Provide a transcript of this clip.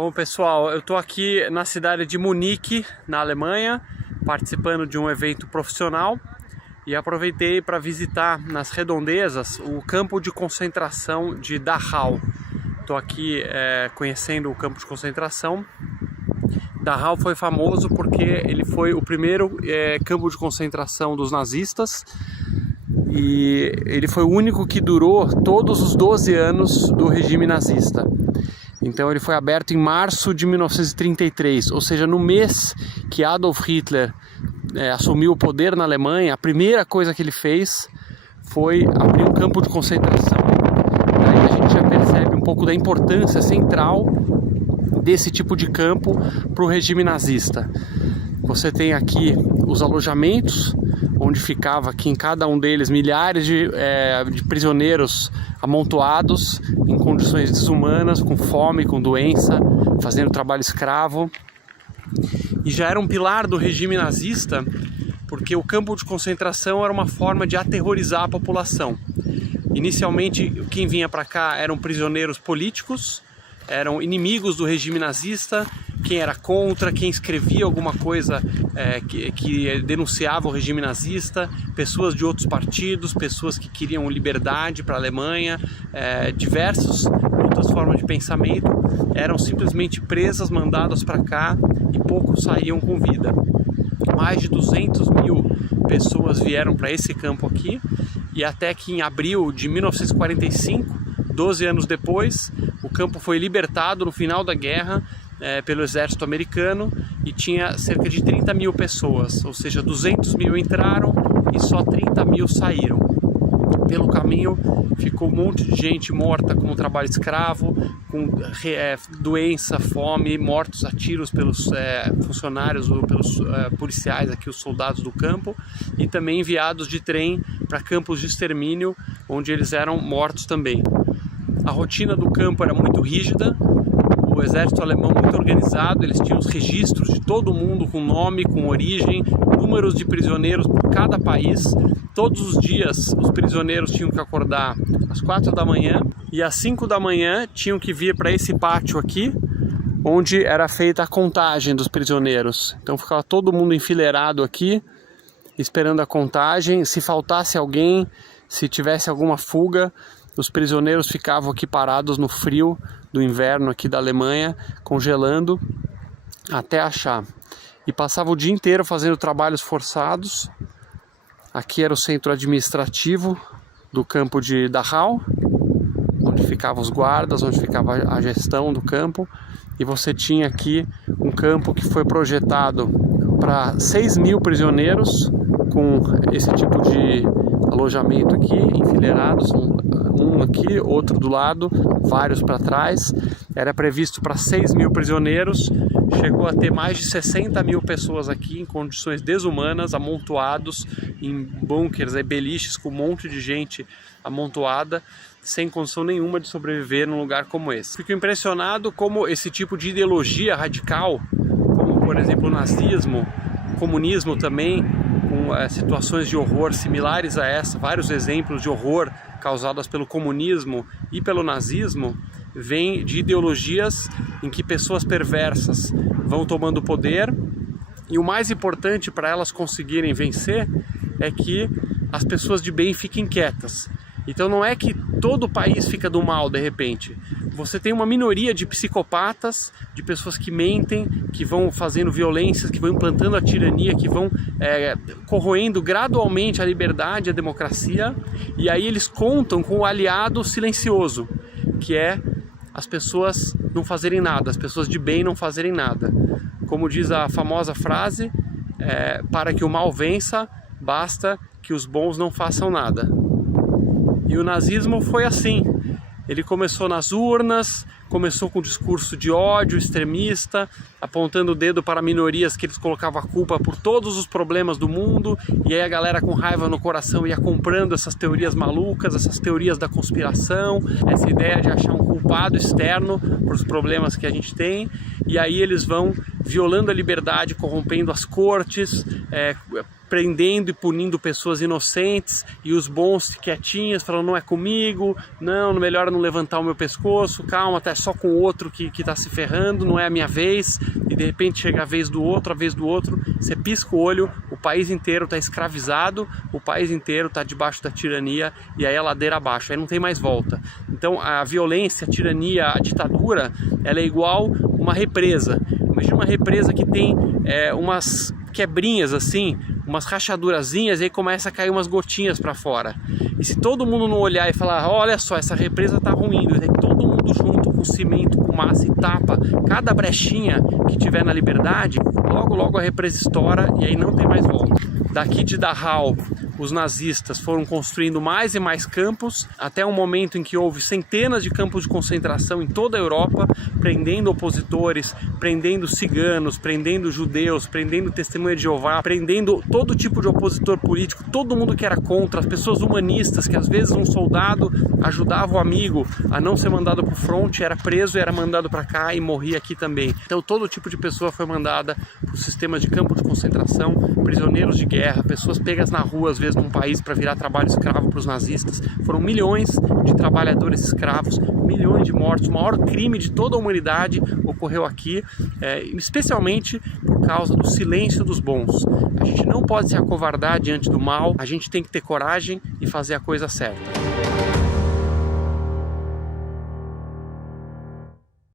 Bom, pessoal, eu estou aqui na cidade de Munique, na Alemanha, participando de um evento profissional e aproveitei para visitar nas redondezas o campo de concentração de Dachau. Estou aqui conhecendo o campo de concentração. Dachau foi famoso porque ele foi o primeiro campo de concentração dos nazistas e ele foi o único que durou todos os 12 anos do regime nazista. Então ele foi aberto em março de 1933, ou seja, no mês que Adolf Hitler assumiu o poder na Alemanha, a primeira coisa que ele fez foi abrir um campo de concentração. Daí a gente já percebe um pouco da importância central desse tipo de campo para o regime nazista. Você tem aqui os alojamentos, onde ficava aqui em cada um deles milhares de prisioneiros amontoados em condições desumanas, com fome, com doença, fazendo trabalho escravo. E já era um pilar do regime nazista, porque o campo de concentração era uma forma de aterrorizar a população. Inicialmente, quem vinha para cá eram prisioneiros políticos, eram inimigos do regime nazista, quem era contra, quem escrevia alguma coisa que denunciava o regime nazista, pessoas de outros partidos, pessoas que queriam liberdade para a Alemanha, diversas outras formas de pensamento, eram simplesmente presas, mandadas para cá e poucos saíam com vida. Mais de 200 mil pessoas vieram para esse campo aqui e até que em abril de 1945, 12 anos depois, o campo foi libertado no final da guerra pelo exército americano e tinha cerca de 30 mil pessoas, ou seja, 200 mil entraram e só 30 mil saíram. Pelo caminho ficou um monte de gente morta com trabalho escravo, com doença, fome, mortos a tiros pelos funcionários ou pelos policiais, aqui os soldados do campo, e também enviados de trem para campos de extermínio, onde eles eram mortos também. A rotina do campo era muito rígida, o exército alemão muito organizado, eles tinham os registros de todo mundo com nome, com origem, números de prisioneiros por cada país. Todos os dias os prisioneiros tinham que acordar às 4 da manhã e às 5 da manhã tinham que vir para esse pátio aqui, onde era feita a contagem dos prisioneiros. Então ficava todo mundo enfileirado aqui, esperando a contagem. Se faltasse alguém, se tivesse alguma fuga, os prisioneiros ficavam aqui parados no frio do inverno aqui da Alemanha, congelando até achar. E passavam o dia inteiro fazendo trabalhos forçados. Aqui era o centro administrativo do campo de Dachau, onde ficavam os guardas, onde ficava a gestão do campo. E você tinha aqui um campo que foi projetado para 6 mil prisioneiros, com esse tipo de alojamento aqui, enfileirados, um aqui, outro do lado, vários para trás. Era previsto para 6 mil prisioneiros, chegou a ter mais de 60 mil pessoas aqui em condições desumanas, amontoados em bunkers, beliches, com um monte de gente amontoada, sem condição nenhuma de sobreviver num lugar como esse. Fico impressionado como esse tipo de ideologia radical, como por exemplo o nazismo, o comunismo também, com situações de horror similares a essa, vários exemplos de horror causadas pelo comunismo e pelo nazismo, vêm de ideologias em que pessoas perversas vão tomando poder, e o mais importante para elas conseguirem vencer é que as pessoas de bem fiquem quietas. Então não é que todo o país fica do mal de repente. Você tem uma minoria de psicopatas, de pessoas que mentem, que vão fazendo violências, que vão implantando a tirania, que vão corroendo gradualmente a liberdade, a democracia. E aí eles contam com o aliado silencioso, que é as pessoas não fazerem nada, as pessoas de bem não fazerem nada. Como diz a famosa frase, para que o mal vença, basta que os bons não façam nada. E o nazismo foi assim. Ele começou nas urnas, começou com um discurso de ódio extremista, apontando o dedo para minorias que eles colocavam a culpa por todos os problemas do mundo, e aí a galera com raiva no coração ia comprando essas teorias malucas, essas teorias da conspiração, essa ideia de achar um culpado externo para os problemas que a gente tem, e aí eles vão violando a liberdade, corrompendo as cortes, prendendo e punindo pessoas inocentes, e os bons quietinhos, falando não é comigo, não, melhor não levantar o meu pescoço, calma, tá só com o outro que está se ferrando, não é a minha vez, e de repente chega a vez do outro, você pisca o olho, o país inteiro está escravizado, o país inteiro está debaixo da tirania, e aí a ladeira abaixo, aí não tem mais volta. Então a violência, a tirania, a ditadura, ela é igual uma represa. Imagina uma represa que tem umas quebrinhas assim, umas rachadurazinhas, e aí começa a cair umas gotinhas para fora. E se todo mundo não olhar e falar, olha só, essa represa tá ruindo, e aí todo mundo junto com cimento, com massa e tapa cada brechinha que tiver na Liberdade, logo logo a represa estoura e aí não tem mais volta. Daqui de Dachau, os nazistas foram construindo mais e mais campos, até um momento em que houve centenas de campos de concentração em toda a Europa, prendendo opositores, prendendo ciganos, prendendo judeus, prendendo testemunha de Jeová, prendendo todo tipo de opositor político, todo mundo que era contra, as pessoas humanistas, que às vezes um soldado ajudava o amigo a não ser mandado para o fronte, era preso e era mandado para cá e morria aqui também. Então todo tipo de pessoa foi mandada para os sistemas de campo de concentração, prisioneiros de guerra, pessoas pegas na rua às vezes num país para virar trabalho escravo para os nazistas. Foram milhões de trabalhadores escravos, milhões de mortos. O maior crime de toda a humanidade ocorreu aqui, especialmente por causa do silêncio dos bons. A gente não pode se acovardar diante do mal, a gente tem que ter coragem e fazer a coisa certa.